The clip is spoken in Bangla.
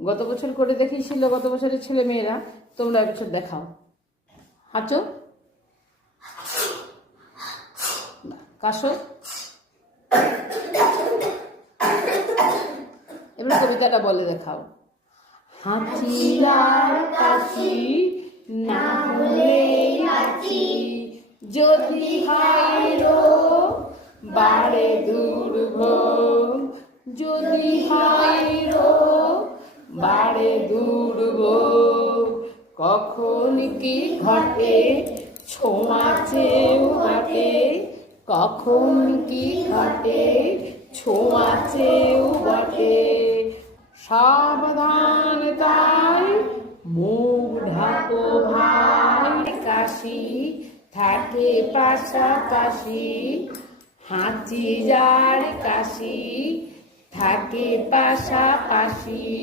গত বছর করে দেখিয়েছিল, গত বছরের ছেলে মেয়েরা তোমরা এবছর দেখাও। হাঁচো কাশো। এবার কবিতাটা বলে দেখাও। হাঁচি আর কাশি না হলে হাঁচি, যদি হয় রোগ বাড়ে দুর্ভোগ, যদি হয় রোগ বাড়ে দুর্ভোগ কখন কি ঘটে? ছোঁয়াচেও ঘটে কখন কি ঘটে? ছোঁয়াচেও বটে সাবধান তাই, মুখ ঢাকো ভাই। কাশি থাকে পাশাপাশি। হাঁচি যার কাশি থাকে পাশাপাশি।